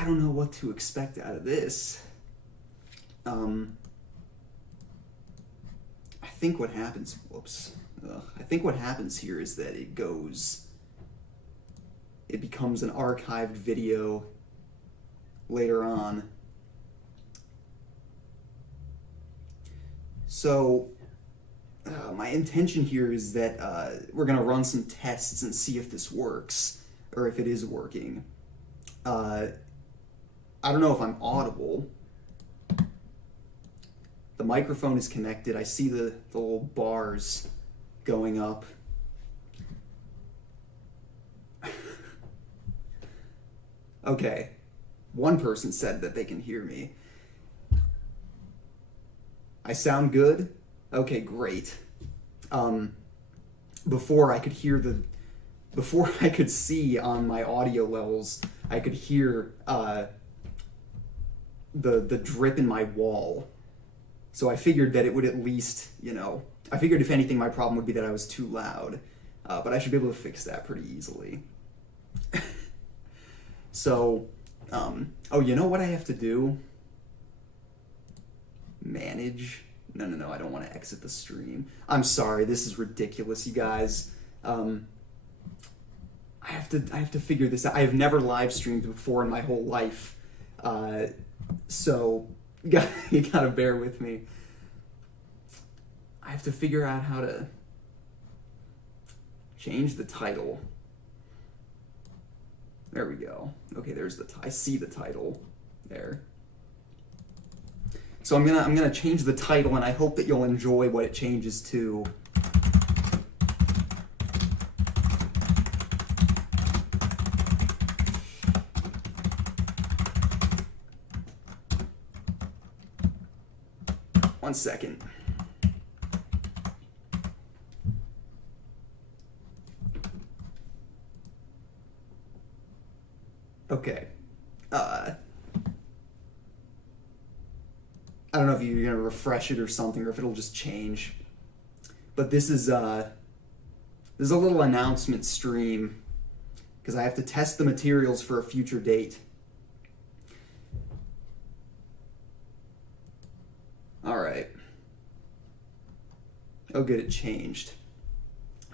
I don't know what to expect out of this. I think what happens, I think what happens here is that it becomes an archived video later on. So, my intention here is that we're going to run some tests and see if this works, or if it is working. I don't know if I'm audible. The microphone is connected. I see the little bars going up. Okay. One person said that they can hear me. I sound good? Okay, great. Before I could see on my audio levels, I could hear the drip in my wall. So I figured that it would at least, I figured if anything my problem would be that I was too loud. But I should be able to fix that pretty easily. So, oh, you know what I have to do? Manage. No, I don't want to exit the stream. I'm sorry, this is ridiculous, you guys. I have to figure this out. I have never live streamed before in my whole life. So you gotta bear with me. I have to figure out how to change the title. There we go. Okay, there's I see the title there. So I'm gonna change the title, and I hope that you'll enjoy what it changes to. One second. Okay. I don't know if you're gonna refresh it or something, or if it'll just change. But this is a little announcement stream because I have to test the materials for a future date. All right. Oh, good, it changed.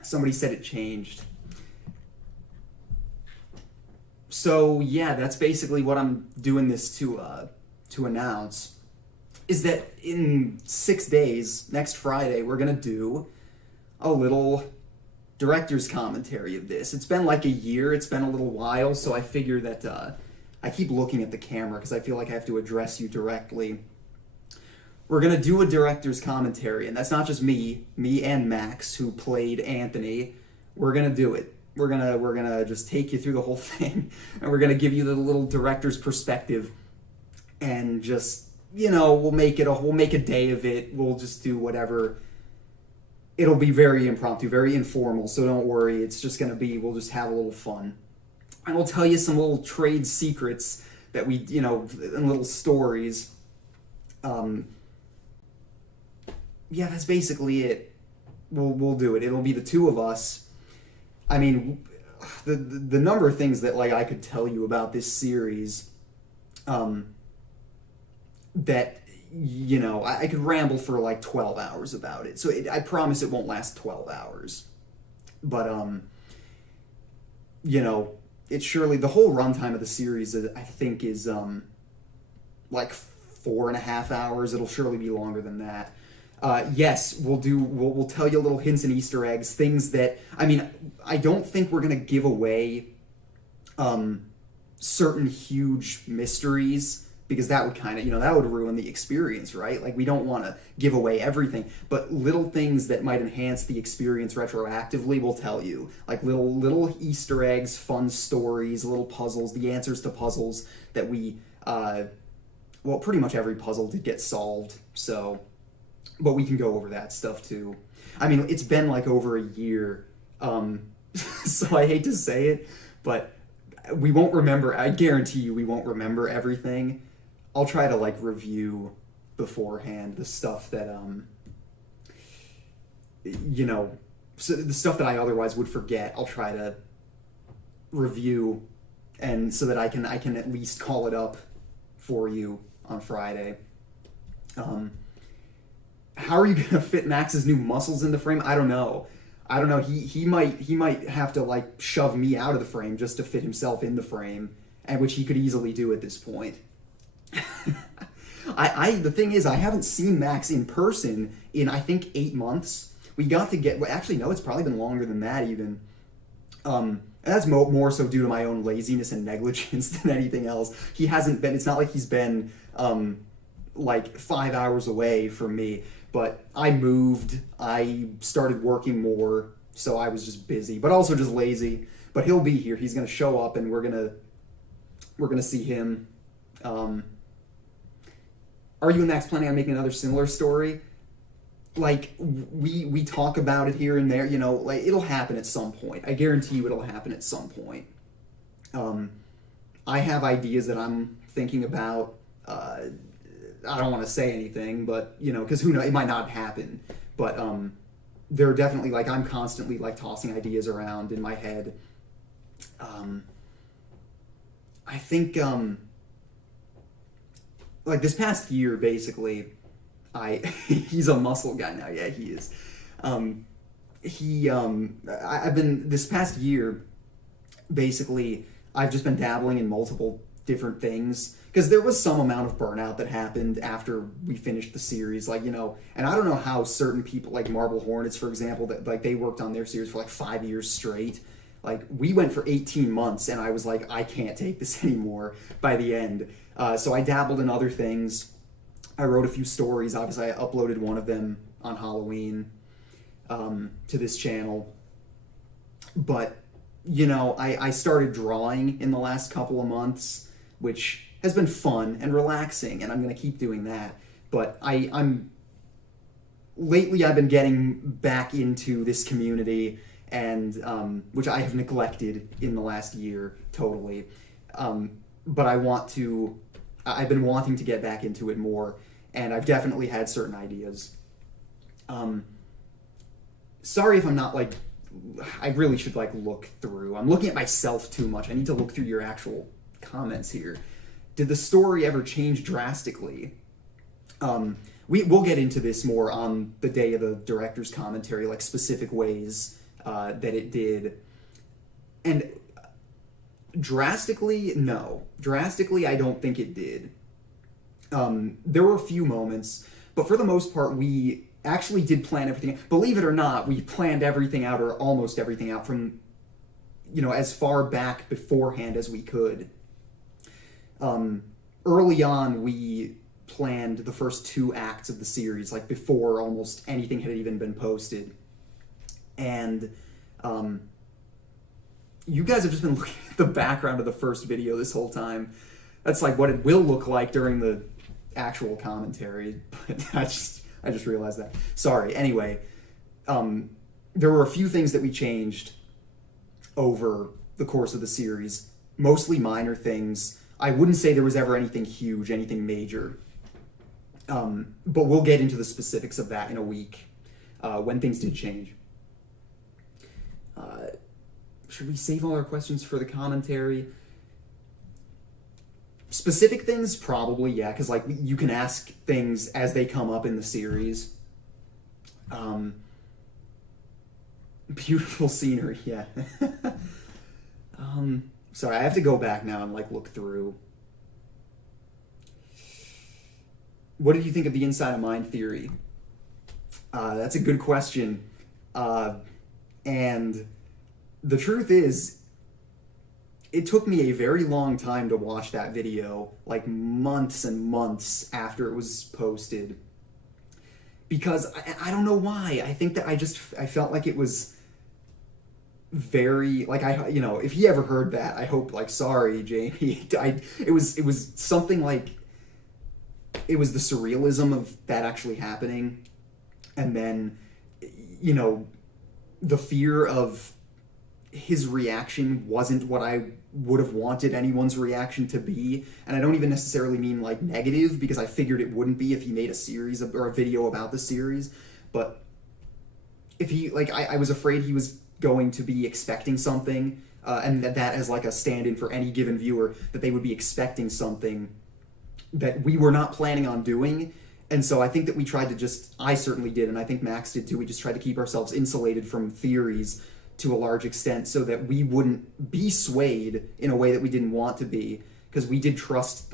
Somebody said it changed. So yeah, that's basically what I'm doing this to announce. Is that in 6 days, next Friday, we're gonna do a little director's commentary of this. It's been like a year, it's been a little while, so I figure that I keep looking at the camera because I feel like I have to address you directly. We're gonna do a director's commentary, and that's not just me and Max, who played Anthony. We're gonna do it. We're gonna just take you through the whole thing, and we're gonna give you the little director's perspective, and just, we'll make a day of it. We'll just do whatever. It'll be very impromptu, very informal, so don't worry. It's just gonna be, we'll just have a little fun. And we'll tell you some little trade secrets that we, and little stories. Yeah, that's basically it. We'll do it. It'll be the two of us. I mean, the number of things that I could tell you about this series, that I could ramble for 12 hours about it. So I promise it won't last 12 hours. But it's surely the whole runtime of the series, I think, is 4.5 hours. It'll surely be longer than that. Yes, we'll tell you little hints and Easter eggs, things that, I don't think we're gonna give away certain huge mysteries, because that would kind of, that would ruin the experience, right? We don't want to give away everything, but little things that might enhance the experience retroactively, we'll tell you. Little Easter eggs, fun stories, little puzzles, the answers to puzzles that we, pretty much every puzzle did get solved, so... But we can go over that stuff too. It's been over a year, so I hate to say it, but we won't remember. I guarantee you we won't remember everything. I'll try to review beforehand the stuff that so the stuff that I otherwise would forget. I'll try to review and so that I can at least call it up for you on Friday. How are you gonna fit Max's new muscles in the frame? I don't know. He might have to like shove me out of the frame just to fit himself in the frame, and which he could easily do at this point. The thing is, I haven't seen Max in person in I think 8 months. We got to get, well, actually no, it's probably been longer than that even. And that's more so due to my own laziness and negligence than anything else. He hasn't been. It's not like he's been like 5 hours away from me. But I moved. I started working more, so I was just busy, but also just lazy. But he'll be here. He's gonna show up, and we're gonna see him. Are you and Max planning on making another similar story? Like we talk about it here and there, you know, like it'll happen at some point. I guarantee you it'll happen at some point. I have ideas that I'm thinking about. I don't want to say anything, but you know, because who knows, it might not happen. But there are definitely, like, I'm constantly like tossing ideas around in my head. I think like this past year, basically, he's a muscle guy now. Yeah, he is. I've been, this past year, basically, I've just been dabbling in multiple different things, because there was some amount of burnout that happened after we finished the series, like, you know, and I don't know how certain people, like Marble Hornets, for example, that like they worked on their series for like 5 years straight. Like, we went for 18 months, and I was like, I can't take this anymore by the end. So I dabbled in other things. I wrote a few stories. Obviously, I uploaded one of them on Halloween to this channel. But, you know, I started drawing in the last couple of months, which has been fun and relaxing, and I'm going to keep doing that. But lately I've been getting back into this community, and which I have neglected in the last year totally. But I've been wanting to get back into it more, and I've definitely had certain ideas. Sorry if I'm not like, I really should like look through. I'm looking at myself too much. I need to look through your actual comments here. Did the story ever change drastically? We'll get into this more on the day of the director's commentary, like specific ways that it did. And drastically, no. Drastically, I don't think it did. There were a few moments, but for the most part, we actually did plan everything. Believe it or not, we planned everything out, or almost everything out, from, you know, as far back beforehand as we could. Early on, we planned the first 2 acts of the series, like before almost anything had even been posted. And you guys have just been looking at the background of the first video this whole time. That's like what it will look like during the actual commentary, but I just realized that. Sorry. Anyway, there were a few things that we changed over the course of the series, mostly minor things. I wouldn't say there was ever anything huge, anything major. But we'll get into the specifics of that in a week, when things did change. Should we save all our questions for the commentary? Specific things, probably, yeah, because like you can ask things as they come up in the series. Beautiful scenery, yeah. Sorry, I have to go back now and like look through. What did you think of the inside of mind theory? That's a good question. And the truth is, it took me a very long time to watch that video, like months and months after it was posted. Because I don't know why. I think that I felt like it was very, like, you know, if he ever heard that, I hope, like, sorry, Jamie. It was something like, it was the surrealism of that actually happening. And then, you know, the fear of his reaction wasn't what I would have wanted anyone's reaction to be. And I don't even necessarily mean like negative, because I figured it wouldn't be if he made a series or a video about the series. But if he, like, I was afraid he was going to be expecting something and that as like a stand-in for any given viewer, that they would be expecting something that we were not planning on doing. And so I think that we tried to I certainly did, and I think Max did too, we just tried to keep ourselves insulated from theories to a large extent so that we wouldn't be swayed in a way that we didn't want to be, because we did trust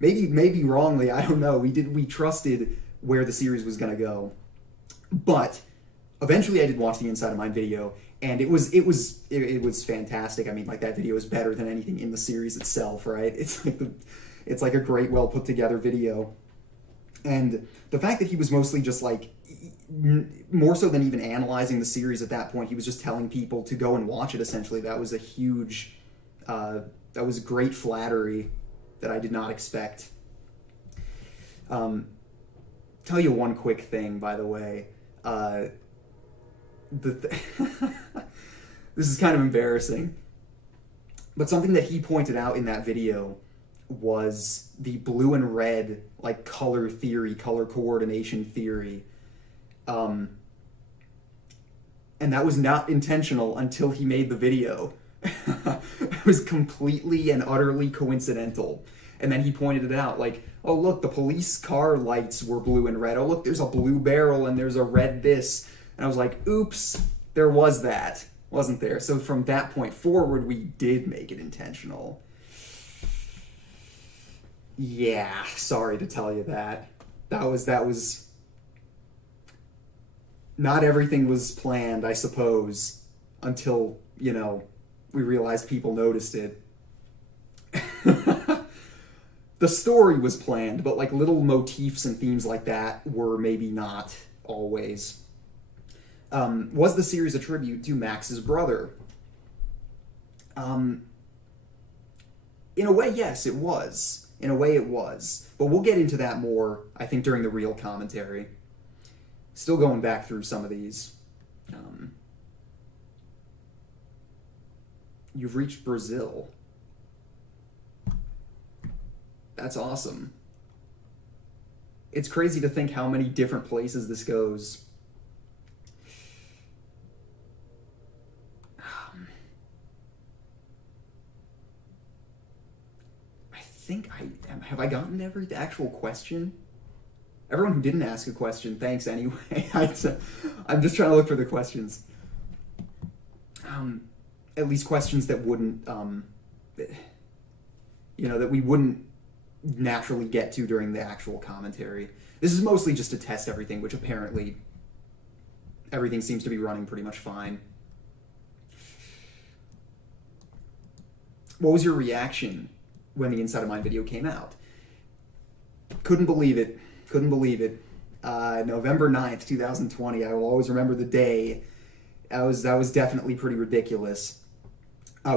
maybe wrongly, I don't know, we trusted where the series was going to go. But eventually I did watch the Inside of Mind video, and it was fantastic. I mean, like, that video is better than anything in the series itself, right? It's like a great, well put together video. And the fact that he was mostly just like, more so than even analyzing the series at that point, he was just telling people to go and watch it, essentially. That was a huge, that was great flattery that I did not expect. Tell you one quick thing, by the way. This is kind of embarrassing, but something that he pointed out in that video was the blue and red, like, color coordination theory. And that was not intentional until he made the video. It was completely and utterly coincidental. And then he pointed it out, like, oh, look, the police car lights were blue and red. Oh, look, there's a blue barrel and there's a red this. And I was like, oops, there was that, wasn't there? So from that point forward, we did make it intentional. Yeah, sorry to tell you that. That was... Not everything was planned, I suppose, until, we realized people noticed it. The story was planned, but, like, little motifs and themes like that were maybe not always. Was the series a tribute to Max's brother? In a way, yes, it was. In a way, it was. But we'll get into that more, I think, during the real commentary. Still going back through some of these. You've reached Brazil. That's awesome. It's crazy to think how many different places this goes. Have I gotten to every actual question? Everyone who didn't ask a question, thanks anyway. I'm just trying to look for the questions. At least questions that wouldn't, that we wouldn't naturally get to during the actual commentary. This is mostly just to test everything, which apparently everything seems to be running pretty much fine. What was your reaction when the Inside of Mind video came out? Couldn't believe it. November 9th, 2020. I will always remember the day. That was definitely pretty ridiculous.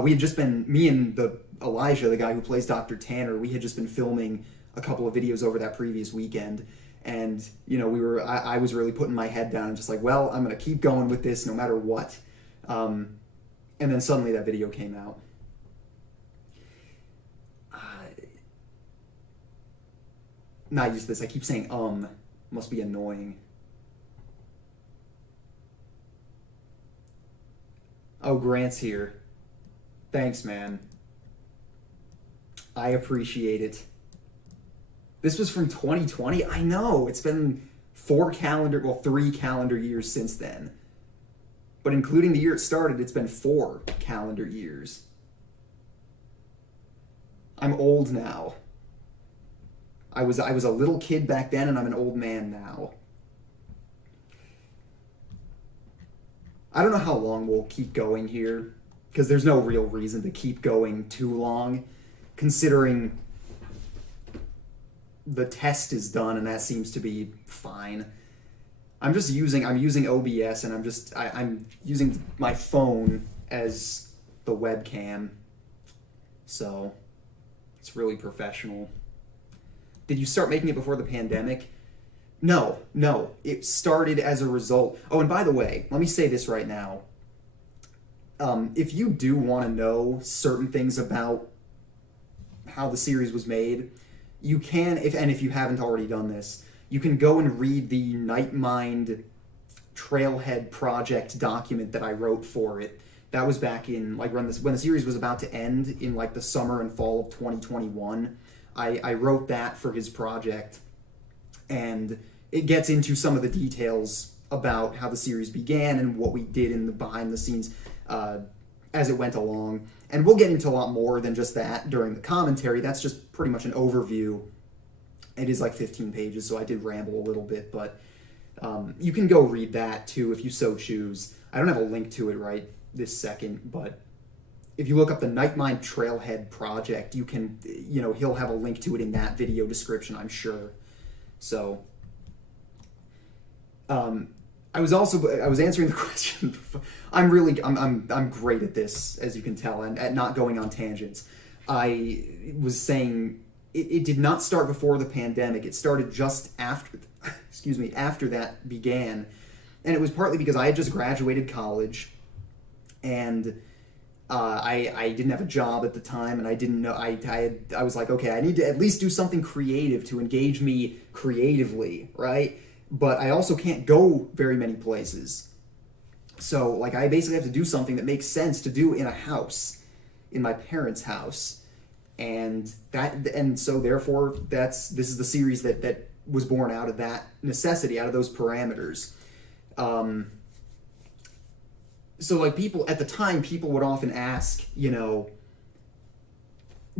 We had just been, me and Elijah, the guy who plays Dr. Tanner, we had just been filming a couple of videos over that previous weekend. And, I was really putting my head down and just like, well, I'm going to keep going with this no matter what. And then suddenly that video came out. Not used to this. I keep saying must be annoying. Oh, Grant's here. Thanks, man. I appreciate it. This was from 2020? I know. It's been 3 calendar years since then. But including the year it started, it's been 4 calendar years. I'm old now. I was a little kid back then, and I'm an old man now. I don't know how long we'll keep going here, because there's no real reason to keep going too long, considering the test is done, and that seems to be fine. I'm using OBS, and I'm using my phone as the webcam, so it's really professional. Did you start making it before the pandemic? No. It started as a result. Oh, and by the way, let me say this right now. If you do want to know certain things about how the series was made, you can, if you haven't already done this, you can go and read the Nightmind Trailhead project document that I wrote for it. That was back in like when the series was about to end in like the summer and fall of 2021. I wrote that for his project, and it gets into some of the details about how the series began and what we did in the behind the scenes as it went along. And we'll get into a lot more than just that during the commentary. That's just pretty much an overview. It is like 15 pages, so I did ramble a little bit, but you can go read that too if you so choose. I don't have a link to it right this second, but if you look up the Nightmind Trailhead Project, you can, he'll have a link to it in that video description, I'm sure. So, I was answering the question before. I'm great at this, as you can tell, and at not going on tangents. I was saying it did not start before the pandemic. It started just after, after that began. And it was partly because I had just graduated college, and I didn't have a job at the time, and I didn't know, I was like, okay, I need to at least do something creative to engage me creatively, right? But I also can't go very many places. So, like, I basically have to do something that makes sense to do in a house, in my parents' house. And so therefore this is the series that was born out of that necessity, out of those parameters. So like people at the time, people would often ask,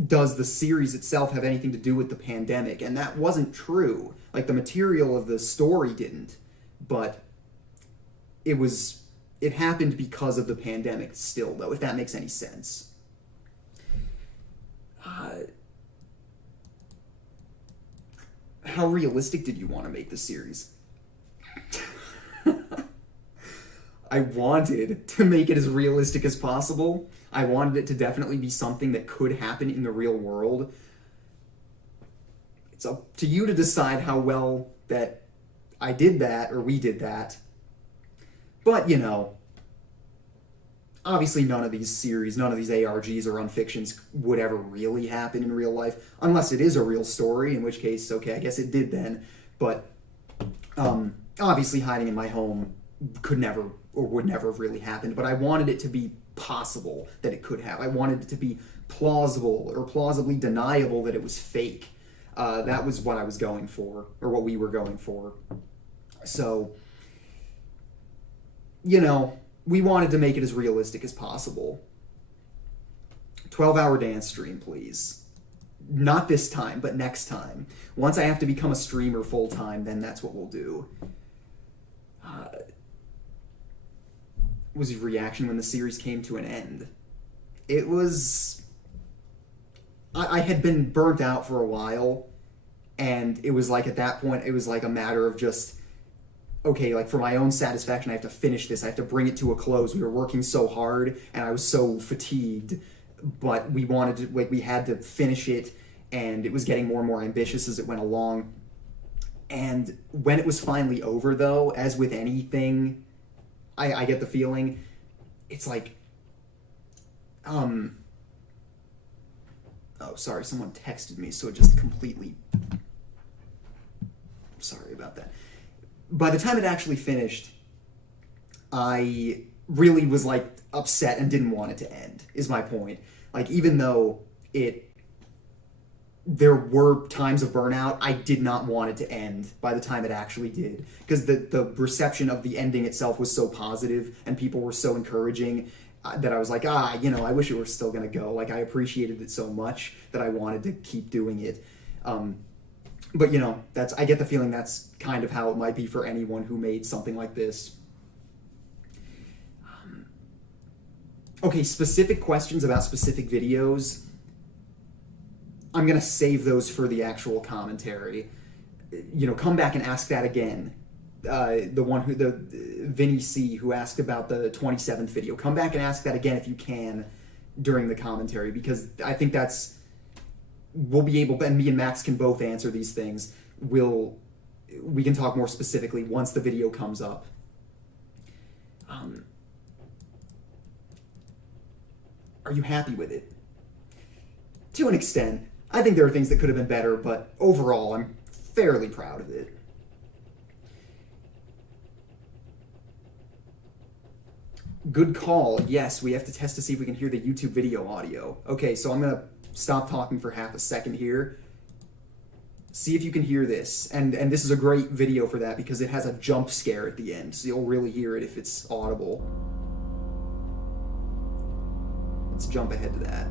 does the series itself have anything to do with the pandemic? And that wasn't true. Like the material of the story didn't, but it happened because of the pandemic still, though, if that makes any sense. How realistic did you want to make the series? I wanted to make it as realistic as possible. I wanted it to definitely be something that could happen in the real world. It's up to you to decide how well that I did that, or we did that. But, obviously none of these series, none of these ARGs or unfictions would ever really happen in real life, unless it is a real story, in which case, okay, I guess it did then. But obviously hiding in my home could never or would never have really happened, but I wanted it to be possible that it could have. I wanted it to be plausible or plausibly deniable that it was fake. That was what I was going for, or what we were going for. So, we wanted to make it as realistic as possible. 12-hour dance stream, please. Not this time, but next time. Once I have to become a streamer full-time, then that's what we'll do. Was his reaction when the series came to an end? It was... I had been burnt out for a while, and it was like at that point, it was like a matter of just... okay, like for my own satisfaction, I have to finish this. I have to bring it to a close. We were working so hard, and I was so fatigued, but we wanted to, we had to finish it, and it was getting more and more ambitious as it went along. And when it was finally over, though, as with anything, I get the feeling, it's like, oh, sorry, someone texted me, so it just completely, sorry about that. By the time it actually finished, I really was like upset and didn't want it to end, is my point. Like, even though there were times of burnout, I did not want it to end by the time it actually did. Because the reception of the ending itself was so positive and people were so encouraging that I was like, I wish it were still going to go. Like, I appreciated it so much that I wanted to keep doing it. But, I get the feeling that's kind of how it might be for anyone who made something like this. Okay, specific questions about specific videos, I'm going to save those for the actual commentary. Come back and ask that again. The Vinny C, who asked about the 27th video, come back and ask that again if you can during the commentary, because I think we'll be able, and me and Max can both answer these things. We can talk more specifically once the video comes up. Are you happy with it? To an extent. I think there are things that could have been better, but overall, I'm fairly proud of it. Good call. Yes, we have to test to see if we can hear the YouTube video audio. Okay, so I'm going to stop talking for half a second here. See if you can hear this. And this is a great video for that because it has a jump scare at the end, so you'll really hear it if it's audible. Let's jump ahead to that.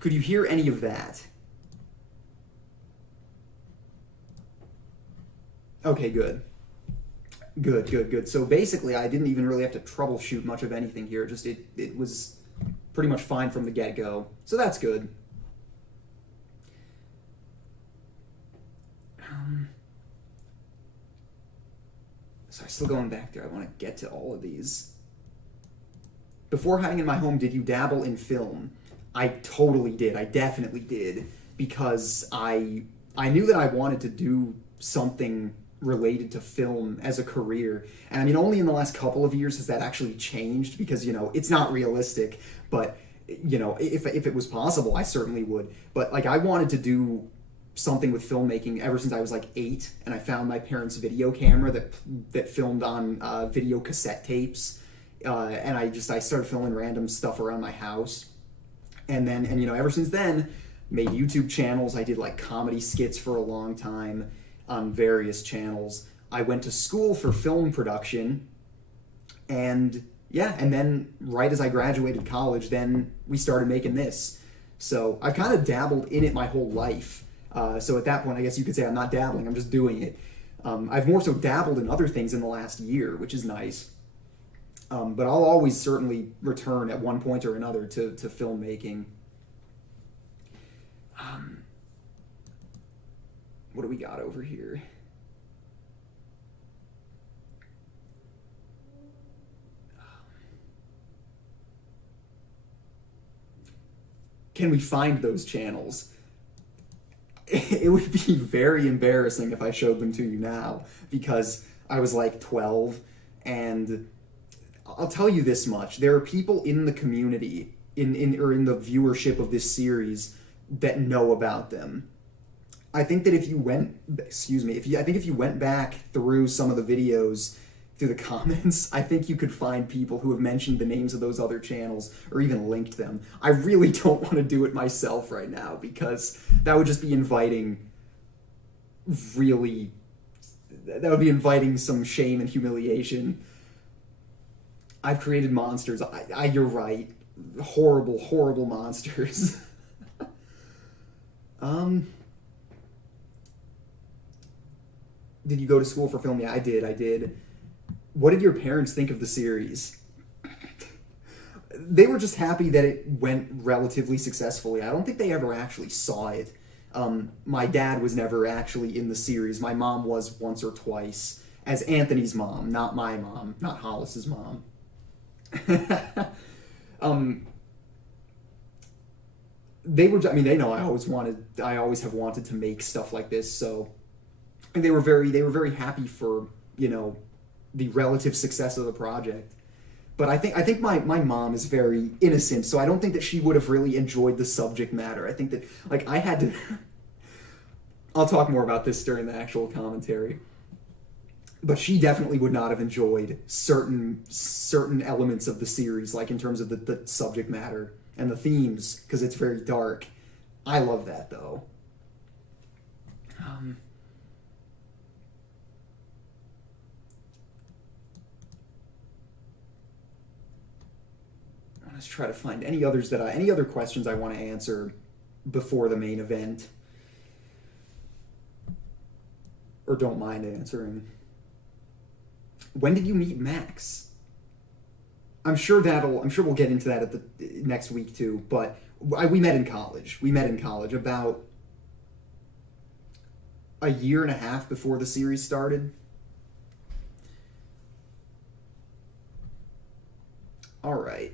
Could you hear any of that? Okay, good. Good. So basically, I didn't even really have to troubleshoot much of anything here. Just it was pretty much fine from the get-go. So that's good. So I'm still going back there. I want to get to all of these. Before hiding in my home, did you dabble in film? I totally did. I definitely did. Because I knew that I wanted to do something related to film as a career. And I mean, only in the last couple of years has that actually changed because, you know, it's not realistic. But, you know, if it was possible, I certainly would. But, like, I wanted to do something with filmmaking ever since I was like 8. And I found my parents' video camera that filmed on video cassette tapes. And I started filming random stuff around my house. And you know, ever since then, made YouTube channels. I did like comedy skits for a long time on various channels. I went to school for film production, and yeah, and then right as I graduated college, then we started making this. So I've kind of dabbled in it my whole life. So at that point, I guess you could say I'm not dabbling, I'm just doing it. I've more so dabbled in other things in the last year, which is nice. But I'll always certainly return at one point or another to filmmaking. What do we got over here? Can we find those channels? It would be very embarrassing if I showed them to you now, because I was like 12, and I'll tell you this much: there are people in the community, in the viewership of this series, that know about them. I think that if you went, if you went back through some of the videos, through the comments, I think you could find people who have mentioned the names of those other channels or even linked them. I really don't want to do it myself right now because that would just be inviting some shame and humiliation. I've created monsters. You're right. Horrible monsters. Did you go to school for film? Yeah, I did. What did your parents think of the series? They were just happy that it went relatively successfully. I don't think they ever actually saw it. My dad was never actually in the series. My mom was once or twice as Anthony's mom, not my mom, not Hollis's mom. They know I always have wanted to make stuff like this, so they were very happy for, you know, the relative success of the project. But I think my mom is very innocent, so I don't think that she would have really enjoyed the subject matter. I think that, like, I had to I'll talk more about this during the actual commentary. But she definitely would not have enjoyed certain elements of the series, like in terms of the subject matter and the themes, because it's very dark. I love that, though. Let's try to find any other questions I want to answer before the main event, or don't mind answering. When did you meet Max? I'm sure we'll get into that at the next week too. But we met in college. About a year and a half before the series started. All right.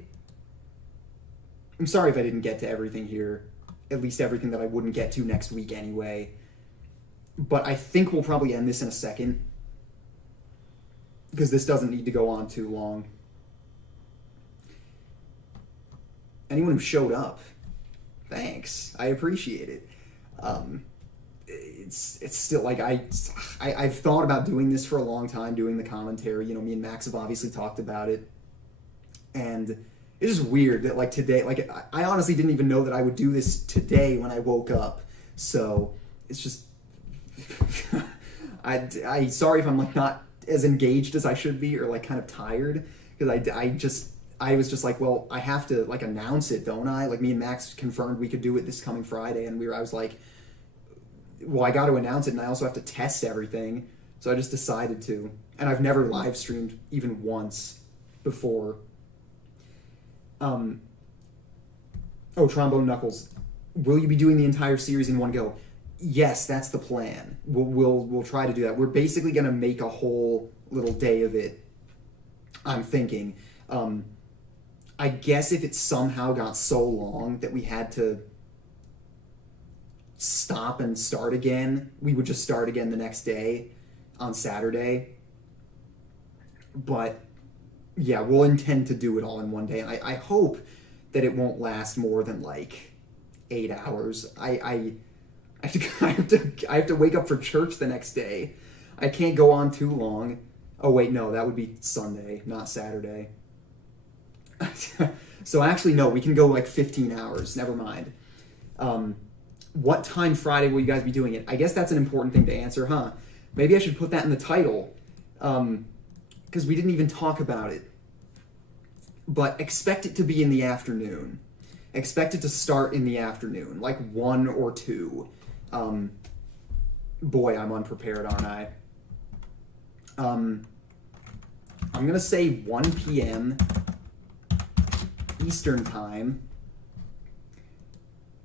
I'm sorry if I didn't get to everything here. At least everything that I wouldn't get to next week anyway. But I think we'll probably end this in a second, because this doesn't need to go on too long. anyone who showed up, thanks. I appreciate it. It's still like I've thought about doing this for a long time, doing the commentary. You know, me and Max have obviously talked about it, and it's just weird that like today, like I honestly didn't even know that I would do this today when I woke up. So it's just I sorry if I'm like not as engaged as I should be, or like kind of tired, because I was just like, well, I have to like announce it, don't I? Like me and Max confirmed we could do it this coming Friday, and I was like, well, I got to announce it, and I also have to test everything. So I just decided to, and I've never live streamed even once before. Oh, Trombone Knuckles, will you be doing the entire series in one go? Yes, that's the plan. We'll try to do that. We're basically gonna make a whole little day of it, I'm thinking. I guess if it somehow got so long that we had to stop and start again, we would just start again the next day on Saturday. But yeah, we'll intend to do it all in one day. And I hope that it won't last more than like 8 hours. I have to wake up for church the next day. I can't go on too long. Oh wait, no, that would be Sunday, not Saturday. So actually, no, we can go like 15 hours. Never mind. What time Friday will you guys be doing it? I guess that's an important thing to answer, huh? Maybe I should put that in the title, because we didn't even talk about it. But expect it to be in the afternoon. Expect it to start in the afternoon, like 1 or 2. Boy, I'm unprepared, aren't I? I'm gonna say 1 p.m. Eastern time,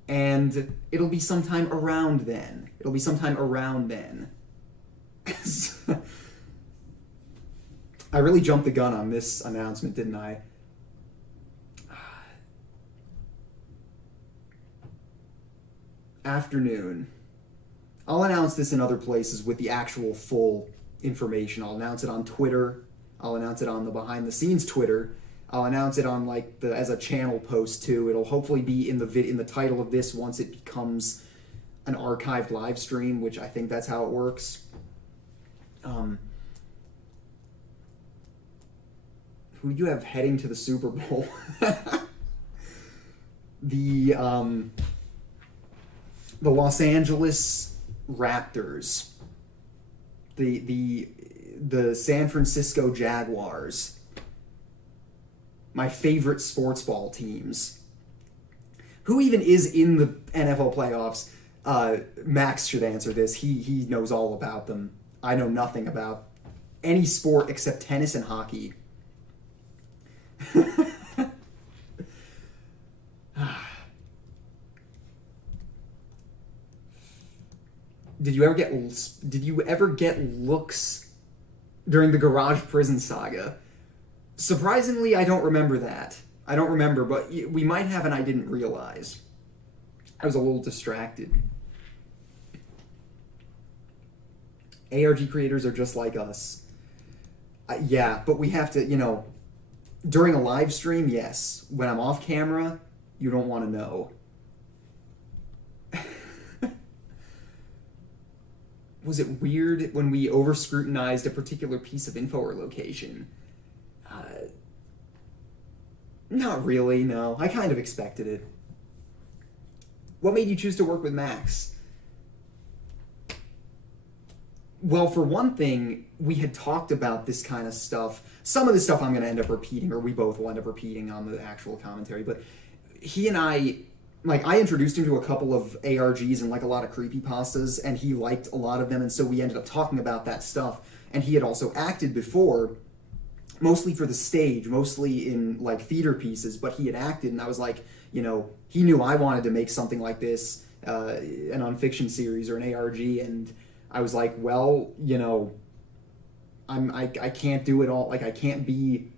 and it'll be sometime around then. I really jumped the gun on this announcement, didn't I? Afternoon. I'll announce this in other places with the actual full information. I'll announce it on Twitter. I'll announce it on the behind the scenes Twitter. I'll announce it on like as a channel post too. It'll hopefully be in the title of this once it becomes an archived live stream, which I think that's how it works. Who do you have heading to the Super Bowl? The Los Angeles Raptors, the San Francisco Jaguars. My favorite sports ball teams. Who even is in the NFL playoffs? Max should answer this. He knows all about them. I know nothing about any sport except tennis and hockey. Did you ever get looks during the Garage Prison Saga? Surprisingly, I don't remember that. I don't remember, but we might have, and I didn't realize. I was a little distracted. ARG creators are just like us. Yeah, but we have to, during a live stream, yes. When I'm off camera, you don't want to know. Was it weird when we over-scrutinized a particular piece of info or location? Not really, no. I kind of expected it. What made you choose to work with Max? Well, for one thing, we had talked about this kind of stuff. Some of the stuff I'm going to end up repeating, or we both will end up repeating on the actual commentary, but he and I introduced him to a couple of ARGs and like a lot of creepypastas, and he liked a lot of them, and so we ended up talking about that stuff. And he had also acted before, mostly for the stage, mostly in like theater pieces, but he had acted, and I was like, he knew I wanted to make something like this, an unfiction series or an ARG, and I was like, well, I can't do it all. Like, I can't be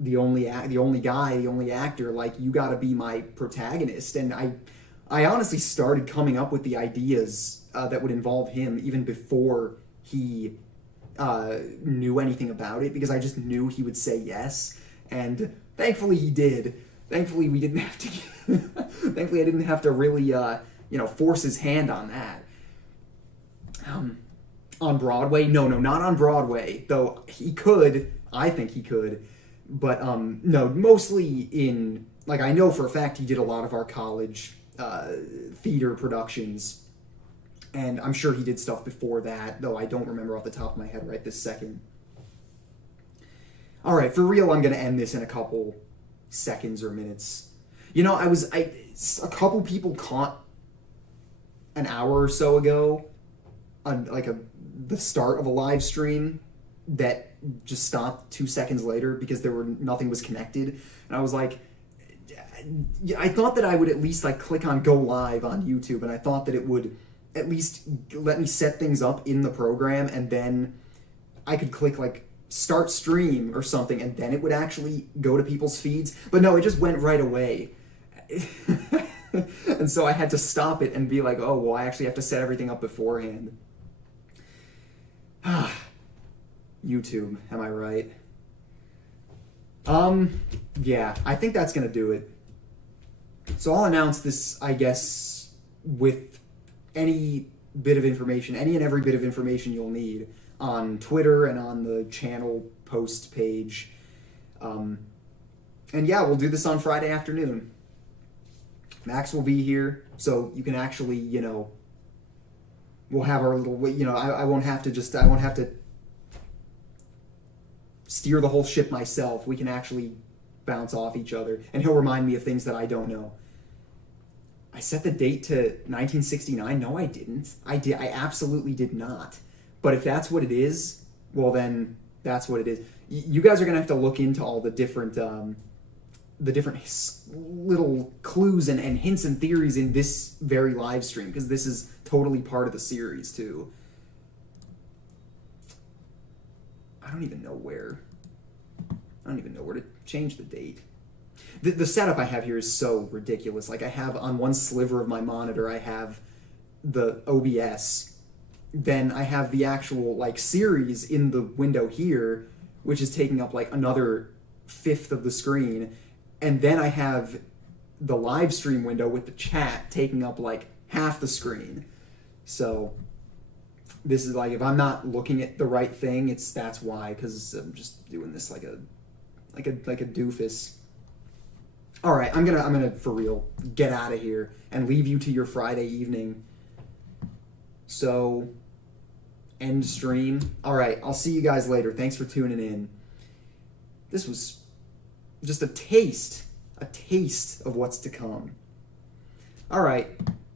the only actor. Like, you got to be my protagonist. And I honestly started coming up with the ideas that would involve him even before he knew anything about it, because I just knew he would say yes, and thankfully he did. Thankfully, we didn't have to. Thankfully, I didn't have to really, force his hand on that. On Broadway? No, not on Broadway. Though he could. I think he could. But no, mostly in, like, I know for a fact he did a lot of our college theater productions. And I'm sure he did stuff before that, though I don't remember off the top of my head right this second. All right, for real, I'm going to end this in a couple seconds or minutes. A couple people caught an hour or so ago on the start of a live stream that just stopped 2 seconds later because nothing was connected, and I was like, I thought that I would at least click on go live on YouTube, and I thought that it would at least let me set things up in the program, and then I could click start stream or something, and then it would actually go to people's feeds. But no, it just went right away. And so I had to stop it and be like, oh, well, I actually have to set everything up beforehand. YouTube, am I right? Yeah, I think that's gonna do it. So I'll announce this, I guess, with any bit of information, any and every bit of information you'll need on Twitter and on the channel post page. And yeah, we'll do this on Friday afternoon. Max will be here, so you can actually, we'll have our little, I won't have to steer the whole ship myself. We can actually bounce off each other, and he'll remind me of things that I don't know. I set the date to 1969. No, I didn't. I absolutely did not. But if that's what it is, well, then that's what it is. You guys are gonna have to look into all the different little clues and hints and theories in this very live stream, because this is totally part of the series too. I don't even know where to change the date. The setup I have here is so ridiculous. I have on one sliver of my monitor, I have the OBS. Then I have the actual series in the window here, which is taking up another fifth of the screen. And then I have the live stream window with the chat taking up half the screen. So this is if I'm not looking at the right thing, that's why, because I'm just doing this like a doofus. All right, I'm gonna for real get out of here and leave you to your Friday evening. So end stream. All right, I'll see you guys later. Thanks for tuning in. This was just a taste of what's to come. All right,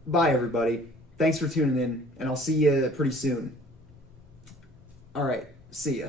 bye everybody. Thanks for tuning in, and I'll see you pretty soon. All right, see ya.